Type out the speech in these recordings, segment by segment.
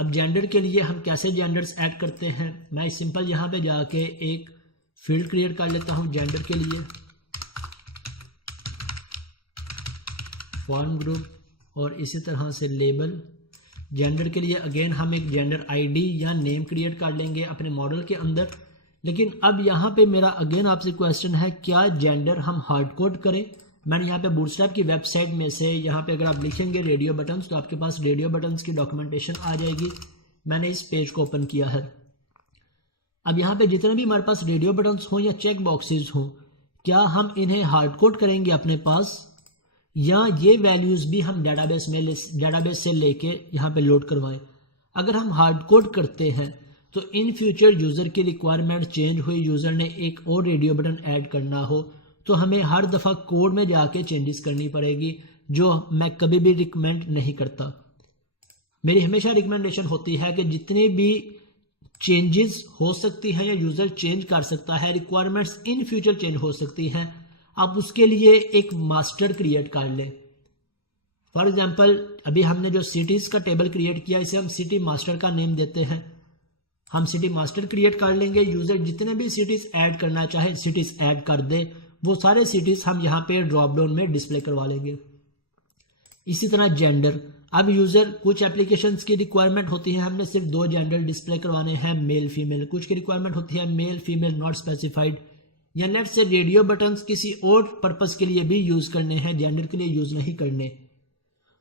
अब जेंडर के लिए हम कैसे जेंडर्स ऐड करते हैं, मैं सिंपल यहाँ पे जाके एक फील्ड क्रिएट कर लेता हूँ जेंडर के लिए, फॉर्म ग्रुप, और इसी तरह से लेबल। जेंडर के लिए अगेन हम एक जेंडर आईडी या नेम क्रिएट कर लेंगे अपने मॉडल के अंदर। लेकिन अब यहाँ पे मेरा अगेन आपसे क्वेश्चन है, क्या जेंडर हम हार्ड कोड करें? मैंने यहाँ पे बूटस्ट्रैप की वेबसाइट में से यहाँ पे अगर आप लिखेंगे रेडियो बटन्स तो आपके पास रेडियो बटन्स की डॉक्यूमेंटेशन आ जाएगी। मैंने इस पेज को ओपन किया है। अब यहाँ पे जितने भी हमारे पास रेडियो बटन्स हों या चेक बॉक्सेस हों, क्या हम इन्हें हार्ड कोड करेंगे अपने पास, या ये वैल्यूज भी हम डेटाबेस से लेके यहाँ पे लोड करवाएं? अगर हम हार्ड कोड करते हैं तो इन फ्यूचर यूजर की रिक्वायरमेंट चेंज हुई, यूजर ने एक और रेडियो बटन ऐड करना हो तो हमें हर दफा कोड में जाके चेंजेस करनी पड़ेगी, जो मैं कभी भी रिकमेंड नहीं करता। मेरी हमेशा रिकमेंडेशन होती है कि जितने भी चेंजेस हो सकती हैं या यूजर चेंज कर सकता है, रिक्वायरमेंट्स इन फ्यूचर चेंज हो सकती हैं, आप उसके लिए एक मास्टर क्रिएट कर लें। फॉर एग्जांपल अभी हमने जो सिटीज का टेबल क्रिएट किया, इसे हम सिटी मास्टर का नेम देते हैं। हम सिटी मास्टर क्रिएट कर लेंगे, यूजर जितने भी सिटीज ऐड करना चाहे सिटीज ऐड कर दे, वो सारे सिटीज हम यहाँ पे ड्रॉप डाउन में डिस्प्ले करवा लेंगे। इसी तरह जेंडर, अब यूजर कुछ एप्लीकेशंस की रिक्वायरमेंट होती है हमने सिर्फ 2 जेंडर डिस्प्ले करवाने हैं, मेल फीमेल, कुछ की रिक्वायरमेंट होती है मेल फीमेल नॉट स्पेसिफाइड, या नेट से रेडियो बटन्स किसी और पर्पस के लिए भी यूज करने हैं, जेंडर के लिए यूज नहीं करने।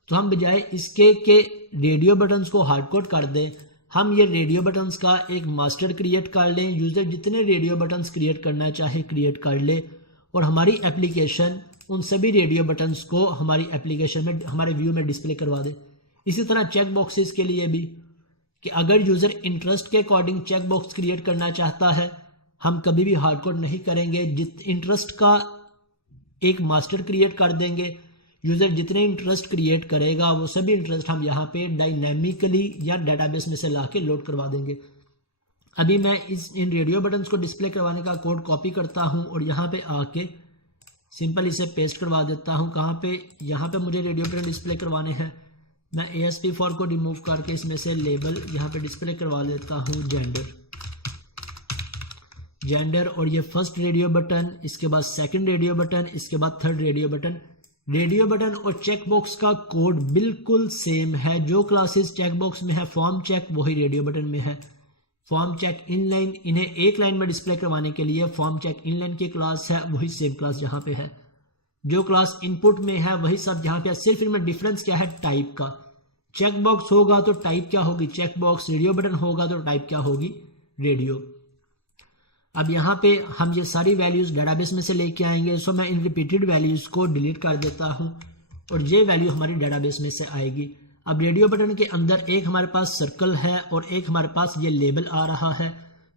तो हम बजाय इसके के रेडियो बटन्स को हार्ड कोड कर दें, हम ये रेडियो बटन्स का एक मास्टर क्रिएट कर लें, यूजर जितने रेडियो बटन्स क्रिएट करना चाहे क्रिएट कर ले, और हमारी एप्लीकेशन उन सभी रेडियो बटन्स को हमारी एप्लीकेशन में हमारे व्यू में डिस्प्ले करवा दे। इसी तरह चेक बॉक्सेस के लिए भी, कि अगर यूजर इंटरेस्ट के अकॉर्डिंग चेक बॉक्स क्रिएट करना चाहता है, हम कभी भी हार्ड कोड नहीं करेंगे, इंटरेस्ट का एक मास्टर क्रिएट कर देंगे। यूजर जितने इंटरेस्ट क्रिएट करेगा वो सभी इंटरेस्ट हम यहाँ पे डायनेमिकली या डेटाबेस में से लाके लोड करवा देंगे। अभी मैं इन रेडियो बटन्स को डिस्प्ले करवाने का कोड कॉपी करता हूँ और यहाँ पे आके सिंपल इसे पेस्ट करवा देता हूँ। कहाँ पे? यहाँ पे मुझे रेडियो बटन डिस्प्ले करवाने हैं। मैं ASP4 को रिमूव करके इसमें से लेबल यहाँ पे डिस्प्ले करवा देता हूँ जेंडर, और ये फर्स्ट रेडियो बटन, इसके बाद सेकंड रेडियो बटन, इसके बाद third radio button. Radio button और चेक बॉक्स का कोड बिल्कुल सेम है। जो क्लासेस चेक बॉक्स में है फॉर्म चेक, वही रेडियो बटन में है। फॉर्म चेक इनलाइन, इन्हें एक लाइन में डिस्प्ले करवाने के लिए फॉर्म चेक इनलाइन की क्लास है, वही सेम क्लास जहां पे है। जो क्लास इनपुट में है वही सब जहां पे है, सिर्फ इनमें डिफरेंस क्या है? टाइप का। चेक बॉक्स होगा तो टाइप क्या होगी? Check box. रेडियो बटन होगा तो टाइप क्या होगी? रेडियो। अब यहाँ पे हम ये सारी वैल्यूज डेटाबेस में से लेके आएंगे, सो मैं इन रिपीटेड वैल्यूज को डिलीट कर देता हूँ और ये वैल्यू हमारी डेटाबेस में से आएगी। अब रेडियो बटन के अंदर एक हमारे पास सर्कल है और एक हमारे पास ये लेबल आ रहा है।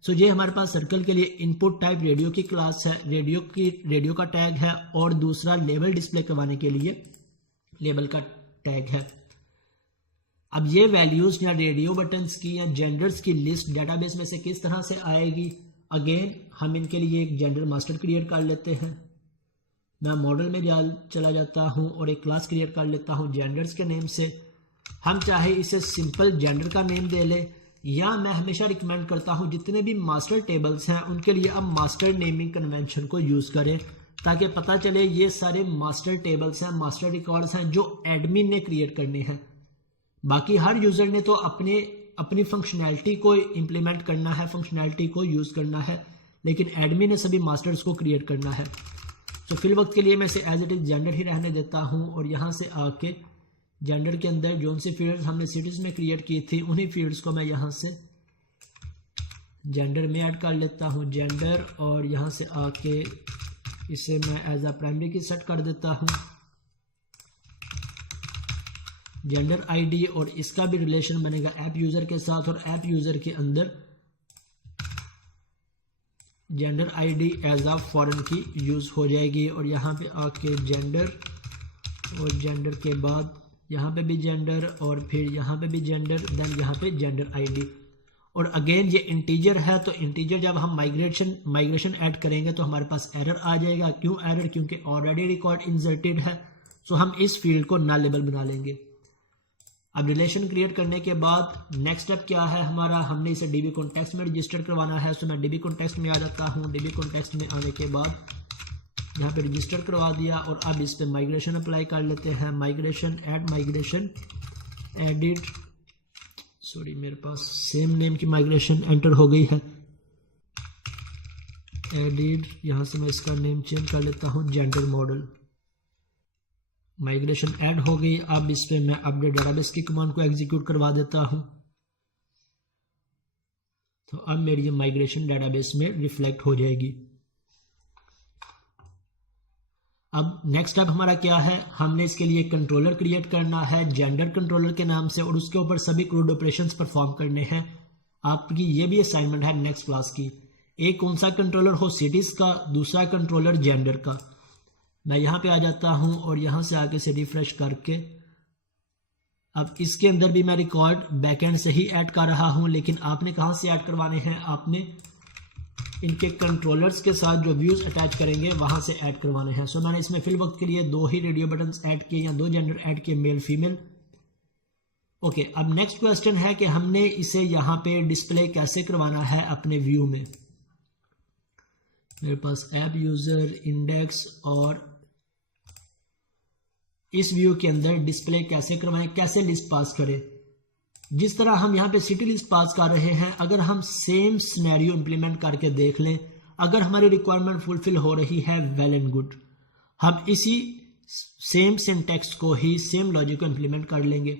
सो ये हमारे पास सर्कल के लिए इनपुट टाइप रेडियो की क्लास है, रेडियो का टैग है, और दूसरा लेबल डिस्प्ले करवाने के लिए लेबल का टैग है। अब ये वैल्यूज या रेडियो बटन्स की या जेंडर्स की लिस्ट डेटाबेस में से किस तरह से आएगी? अगेन हम इनके लिए एक जेंडर मास्टर क्रिएट कर लेते हैं। मैं मॉडल में चला जाता हूं और एक क्लास क्रिएट कर लेता हूं जेंडर्स के नेम से। हम चाहे इसे सिंपल जेंडर का नेम दे ले, या मैं हमेशा रिकमेंड करता हूं जितने भी मास्टर टेबल्स हैं उनके लिए अब मास्टर नेमिंग कन्वेंशन को यूज करें, ताकि पता चले ये सारे मास्टर टेबल्स हैं, मास्टर रिकॉर्ड्स हैं जो एडमिन ने क्रिएट करने हैं। बाकी हर यूजर ने तो अपनी फंक्शनैलिटी को इंप्लीमेंट करना है, फंक्शनैलिटी को यूज करना है, लेकिन एडमिन ने सभी मास्टर्स को क्रिएट करना है। तो फिल वक्त के लिए मैं इसे एज इट इज जेंडर ही रहने देता हूं और यहां से आके जेंडर के अंदर जो सी फील्ड्स हमने सिटीज में क्रिएट की थी उन्हीं फील्ड्स को मैं यहां से जेंडर में ऐड कर लेता हूं, जेंडर, और यहां से आके इसे मैं एज अ प्राइमरी की सेट कर देता हूं, जेंडर आईडी, और इसका भी रिलेशन बनेगा ऐप यूजर के साथ, और ऐप यूजर के अंदर gender ID as a foreign key use हो जाएगी। और यहाँ पे आके जेंडर, और जेंडर के बाद यहाँ पे भी जेंडर, और फिर यहाँ पे भी जेंडर, देन यहाँ पे जेंडर आईडी। और अगेन ये इंटीजर है, तो इंटीजर जब हम माइग्रेशन ऐड करेंगे तो हमारे पास एरर आ जाएगा। क्यों एरर? क्योंकि ऑलरेडी रिकॉर्ड इंसर्टेड है, सो हम इस फील्ड को नलेबल बना लेंगे। अब रिलेशन क्रिएट करने के बाद नेक्स्ट स्टेप क्या है हमारा, हमने इसे डीबी कॉन्टेक्स्ट में रजिस्टर करवाना है। सो मैं डीबी कॉन्टेक्स्ट में आ जाता हूँ। डीबी कॉन्टेक्स्ट में आने के बाद यहाँ पे रजिस्टर करवा दिया और अब इस पे माइग्रेशन अप्लाई कर लेते हैं। माइग्रेशन एडिट, सॉरी मेरे पास सेम नेम की माइग्रेशन एंटर हो गई है। एडिट, यहाँ से मैं इसका नेम चेंज कर लेता हूँ जेंडर मॉडल। माइग्रेशन ऐड हो गई। अब इस पे मैं अपडेट डेटाबेस की कमांड को एग्जीक्यूट करवा देता हूँ। तो अब मेरी ये माइग्रेशन डेटाबेस में रिफ्लेक्ट हो जाएगी। अब नेक्स्ट स्टेप हमारा क्या है, हमने इसके लिए कंट्रोलर क्रिएट करना है जेंडर कंट्रोलर के नाम से और उसके ऊपर सभी क्रूड ऑपरेशंस परफॉर्म करने हैं। आपकी ये भी असाइनमेंट है नेक्स्ट क्लास की। एक कौन सा कंट्रोलर हो, सिटीज का, दूसरा कंट्रोलर जेंडर का। मैं यहाँ पे आ जाता हूँ और यहाँ से आके से रिफ्रेश करके अब इसके अंदर भी मैं रिकॉर्ड बैकएंड से ही ऐड कर रहा हूँ, लेकिन आपने कहाँ से ऐड करवाने हैं, आपने इनके कंट्रोलर्स के साथ जो व्यूज अटैच करेंगे वहां से ऐड करवाने हैं। सो मैंने इसमें फिल वक्त के लिए 2 ही रेडियो बटन्स ऐड किए या 2 जेंडर ऐड किए, मेल फीमेल। ओके, अब नेक्स्ट क्वेश्चन है कि हमने इसे यहाँ पे डिस्प्ले कैसे करवाना है अपने व्यू में। मेरे पास ऐप यूजर इंडेक्स और इस व्यू के अंदर डिस्प्ले कैसे करवाएं, कैसे लिस्ट पास करें। जिस तरह हम यहाँ पे सिटी लिस्ट पास कर रहे हैं, अगर हम सेम सिनेरियो इंप्लीमेंट करके देख लें, अगर हमारी रिक्वायरमेंट फुलफिल हो रही है वेल एंड गुड, हम इसी सेम सिंटैक्स को ही, सेम लॉजिक को इंप्लीमेंट कर लेंगे।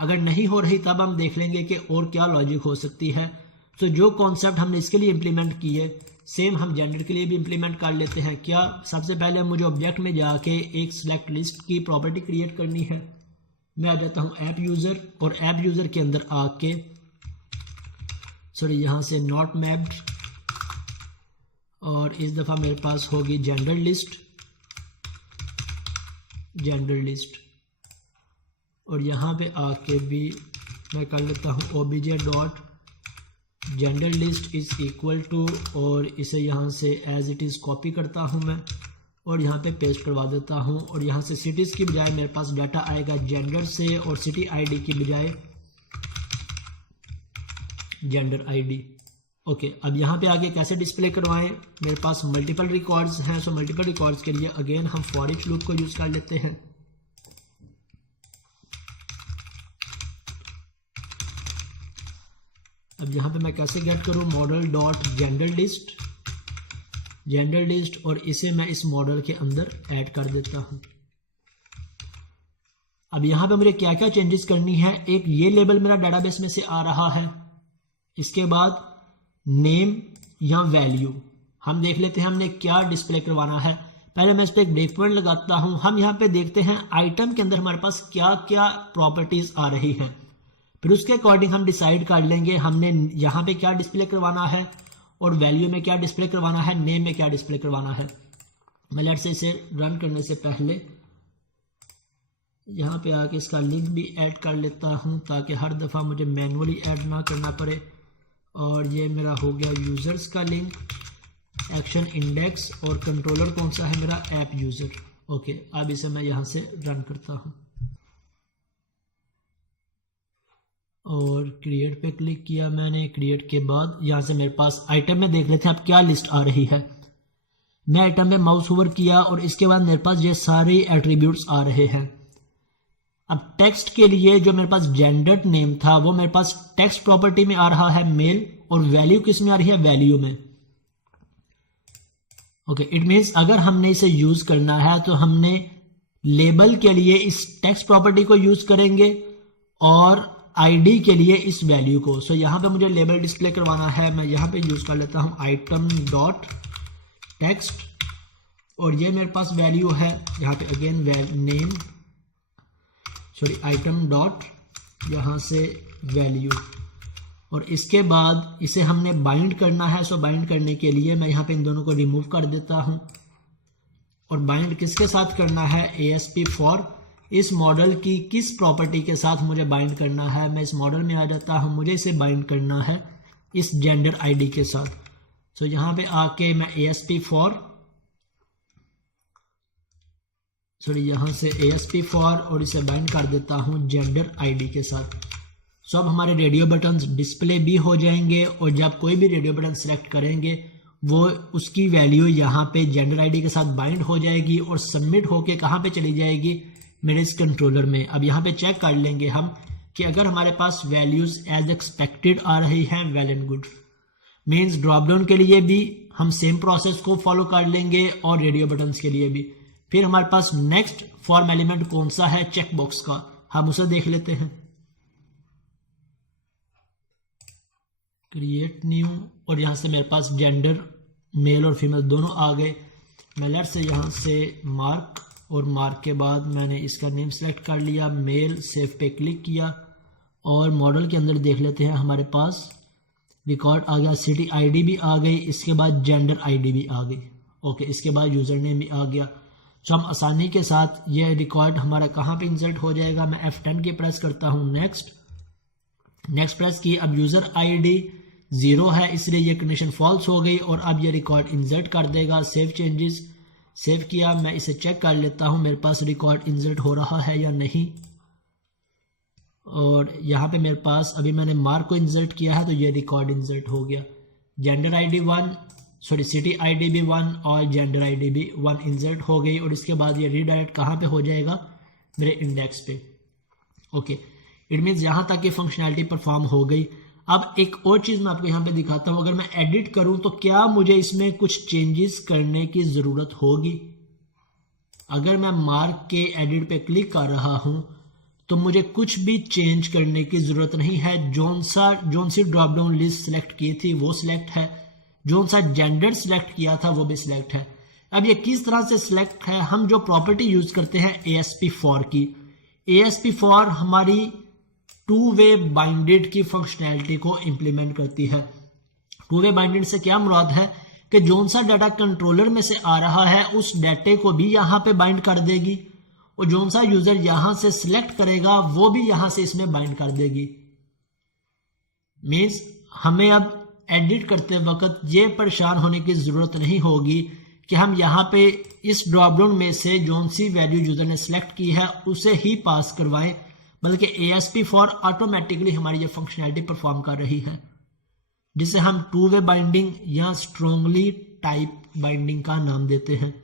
अगर नहीं हो रही तब हम देख लेंगे कि और क्या लॉजिक हो सकती है। तो जो कॉन्सेप्ट हमने इसके लिए इंप्लीमेंट किए सेम हम जेंडर के लिए भी इंप्लीमेंट कर लेते हैं। क्या, सबसे पहले मुझे ऑब्जेक्ट में जाके एक सिलेक्ट लिस्ट की प्रॉपर्टी क्रिएट करनी है। मैं आ जाता हूँ ऐप यूजर और ऐप यूजर के अंदर आके यहाँ से नॉट मैप्ड और इस दफा मेरे पास होगी जेंडर लिस्ट और यहाँ पे आके भी मैं कर लेता हूँ obj dot gender list is equal to और इसे यहाँ से एज इट इज़ कॉपी करता हूँ मैं और यहाँ पे पेस्ट करवा देता हूँ। और यहाँ से सिटीज़ की बजाय मेरे पास डाटा आएगा जेंडर से और सिटी आईडी की बजाय जेंडर आईडी। ओके, अब यहाँ पे आगे कैसे डिस्प्ले करवाएं, मेरे पास मल्टीपल रिकॉर्ड्स हैं। सो मल्टीपल रिकॉर्ड्स के लिए अगेन हम फॉर ईच लूप को यूज कर लेते हैं। अब यहाँ पे मैं कैसे गेट करूँ, मॉडल डॉट जेंडर लिस्ट और इसे मैं इस मॉडल के अंदर ऐड कर देता हूं। अब यहां पे मुझे क्या क्या चेंजेस करनी है, एक ये लेबल मेरा डेटाबेस में से आ रहा है, इसके बाद नेम या वैल्यू हम देख लेते हैं हमने क्या डिस्प्ले करवाना है। पहले मैं इस पर एक ब्रेक पॉइंट लगाता हूं। हम यहाँ पे देखते हैं आइटम के अंदर हमारे पास क्या क्या प्रॉपर्टीज आ रही हैं, फिर उसके अकॉर्डिंग हम डिसाइड कर लेंगे हमने यहाँ पे क्या डिस्प्ले करवाना है और वैल्यू में क्या डिस्प्ले करवाना है, नेम में क्या डिस्प्ले करवाना है। मैं लेट से इसे रन करने से पहले यहाँ पे आके इसका लिंक भी ऐड कर लेता हूँ ताकि हर दफ़ा मुझे मैनुअली ऐड ना करना पड़े। और ये मेरा हो गया यूज़र्स का लिंक, एक्शन इंडेक्स और कंट्रोलर कौन सा है मेरा, ऐप यूज़र। ओके, अब इसे मैं यहाँ से रन करता हूँ और क्रिएट पे क्लिक किया मैंने। क्रिएट के बाद यहाँ से मेरे पास आइटम में देख लेते हैं अब क्या लिस्ट आ रही है। मैं आइटम में माउस ओवर किया और इसके बाद मेरे पास ये सारे एट्रीब्यूट्स आ रहे हैं। अब टेक्स्ट के लिए जो मेरे पास जेंडर नेम था वो मेरे पास टेक्स्ट प्रॉपर्टी में आ रहा है मेल और वैल्यू किस में आ रही है, वैल्यू में। ओके, इट मीन्स अगर हमने इसे यूज करना है तो हमने लेबल के लिए इस टेक्स्ट प्रॉपर्टी को यूज करेंगे और आईडी के लिए इस वैल्यू को। सो यहाँ पे मुझे लेबल डिस्प्ले करवाना है, मैं यहाँ पे यूज कर लेता हूँ आइटम डॉट टेक्स्ट और ये मेरे पास वैल्यू है। यहाँ पे अगेन नेम आइटम डॉट यहाँ से वैल्यू और इसके बाद इसे हमने बाइंड करना है। सो बाइंड करने के लिए मैं यहाँ पे इन दोनों को रिमूव कर देता हूँ और बाइंड किसके साथ करना है, ASP फॉर इस मॉडल की किस प्रॉपर्टी के साथ मुझे बाइंड करना है। मैं इस मॉडल में आ जाता हूँ, मुझे इसे बाइंड करना है इस जेंडर आईडी के साथ। सो यहाँ पे आके मैं ASP फॉर सॉरी यहाँ से ASP4 और इसे बाइंड कर देता हूँ जेंडर ID के साथ। सो अब हमारे रेडियो बटन्स डिस्प्ले भी हो जाएंगे और जब कोई भी रेडियो बटन सेलेक्ट करेंगे वो उसकी वैल्यू यहाँ पे जेंडर ID के साथ बाइंड हो जाएगी और सबमिट होके कहाँ पे चली जाएगी, मेरे इस कंट्रोलर में। अब यहाँ पे चेक कर लेंगे हम कि अगर हमारे पास वैल्यूज एज एक्सपेक्टेड आ रही हैं, well and good. Means drop down के लिए भी हम सेम प्रोसेस को फॉलो कर लेंगे और रेडियो बटन्स के लिए भी। फिर हमारे पास नेक्स्ट फॉर्म एलिमेंट कौन सा है चेक बॉक्स का, हम उसे देख लेते हैं। क्रिएट न्यू और यहाँ से मेरे पास जेंडर मेल और फीमेल दोनों आ गए। मैं लेफ्ट से यहाँ से मार्क और मार्क के बाद मैंने इसका नेम सेलेक्ट कर लिया, मेल, सेव पे क्लिक किया और मॉडल के अंदर देख लेते हैं हमारे पास रिकॉर्ड आ गया, सिटी ID भी आ गई, इसके बाद जेंडर ID भी आ गई। ओके, इसके बाद यूज़र नेम भी आ गया। तो हम आसानी के साथ ये रिकॉर्ड हमारा कहाँ पे इंसर्ट हो जाएगा, मैं F10 की प्रेस करता हूँ, नेक्स्ट प्रेस की। अब यूज़र ID 0 है इसलिए ये कंडीशन फॉल्स हो गई और अब ये रिकॉर्ड इंसर्ट कर देगा। सेव चेंजेस, सेव किया। मैं इसे चेक कर लेता हूँ मेरे पास रिकॉर्ड इंसर्ट हो रहा है या नहीं। और यहाँ पे मेरे पास अभी मैंने मार्क को इंसर्ट किया है तो ये रिकॉर्ड इंसर्ट हो गया। Gender ID 1, sorry city ID भी 1 और जेंडर ID भी 1 इंसर्ट हो गई और इसके बाद ये रीडायरेक्ट कहाँ पे हो जाएगा, मेरे इंडेक्स पे। ओके, इट मीन्स यहाँ तक ये फंक्शनैलिटी परफॉर्म हो गई। अब एक और चीज़ मैं आपको यहाँ पे दिखाता हूँ, अगर मैं एडिट करूँ तो क्या मुझे इसमें कुछ चेंजेस करने की ज़रूरत होगी। अगर मैं मार्क के एडिट पे क्लिक कर रहा हूँ तो मुझे कुछ भी चेंज करने की ज़रूरत नहीं है। जोन सी ड्रॉप डाउन लिस्ट सेलेक्ट की थी वो सिलेक्ट है, जोन सा जेंडर सेलेक्ट किया था वो भी सिलेक्ट है। अब ये किस तरह से सिलेक्ट है, हम जो प्रॉपर्टी यूज़ करते हैं ASP4 की, ASP4 हमारी 2-वे बाइंडेड की फंक्शनैलिटी को इंप्लीमेंट करती है। 2-वे बाइंडेड से क्या मुराद है कि जोन सा डाटा कंट्रोलर में से आ रहा है उस डाटे को भी यहाँ पे बाइंड कर देगी और जोन सा यूजर यहां से सिलेक्ट करेगा वो भी यहां से इसमें बाइंड कर देगी। मीन्स हमें अब एडिट करते वक्त ये परेशान होने की जरूरत नहीं होगी कि हम यहाँ पे इस ड्रॉप डाउन में से जोन सी वैल्यू यूजर ने सिलेक्ट की है उसे ही पास करवाएं, बल्कि ASP4 ऑटोमेटिकली हमारी ये फंक्शनैलिटी परफॉर्म कर रही है, जिसे हम 2-वे बाइंडिंग या स्ट्रोंगली टाइप बाइंडिंग का नाम देते हैं।